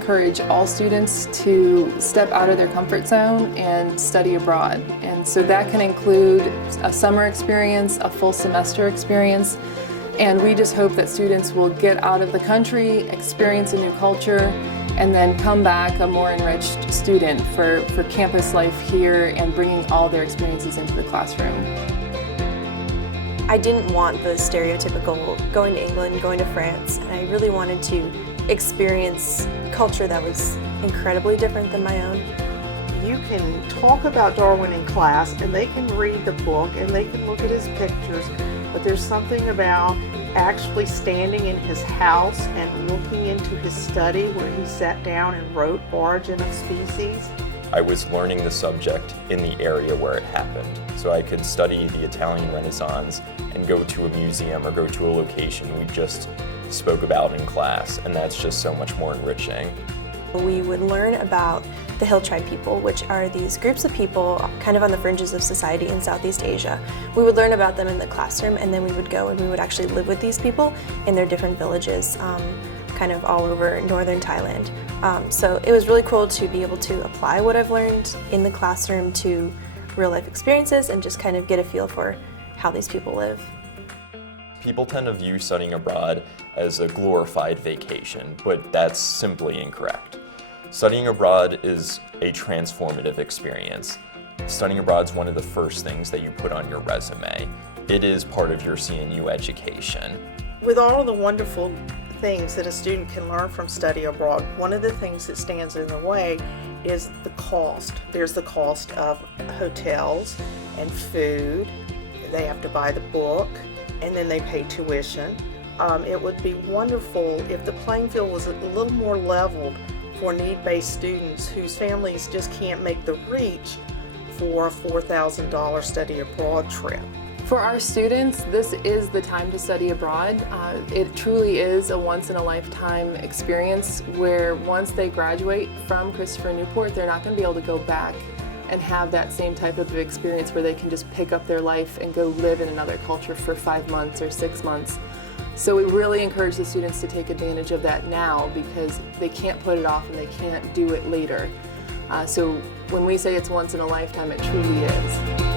encourage all students to step out of their comfort zone and study abroad. And so that can include a summer experience, a full semester experience, and we just hope that students will get out of the country, experience a new culture, and then come back a more enriched student for campus life here and bringing all their experiences into the classroom. I didn't want the stereotypical going to England, going to France, and I really wanted to experience culture that was incredibly different than my own. You can talk about Darwin in class and they can read the book and they can look at his pictures, but there's something about actually standing in his house and looking into his study where he sat down and wrote Origin of Species. I was learning the subject in the area where it happened, so I could study the Italian Renaissance and go to a museum or go to a location we just spoke about in class, and that's just so much more enriching. We would learn about the Hill Tribe people, which are these groups of people kind of on the fringes of society in Southeast Asia. We would learn about them in the classroom, and then we would go and we would actually live with these people in their different villages, kind of all over northern Thailand. So it was really cool to be able to apply what I've learned in the classroom to real life experiences and just kind of get a feel for how these people live. People tend to view studying abroad as a glorified vacation, but that's simply incorrect. Studying abroad is a transformative experience. Studying abroad is one of the first things that you put on your resume. It is part of your CNU education. With all of the wonderful things that a student can learn from study abroad, one of the things that stands in the way is the cost. There's the cost of hotels and food. They have to buy the book, and then they pay tuition. It would be wonderful if the playing field was a little more leveled for need-based students whose families just can't make the reach for a $4,000 study abroad trip. For our students, this is the time to study abroad. It truly is a once-in-a-lifetime experience where once they graduate from Christopher Newport, they're not going to be able to go back and have that same type of experience where they can just pick up their life and go live in another culture for 5 months or 6 months. So we really encourage the students to take advantage of that now because they can't put it off and they can't do it later. So when we say it's once in a lifetime, it truly is.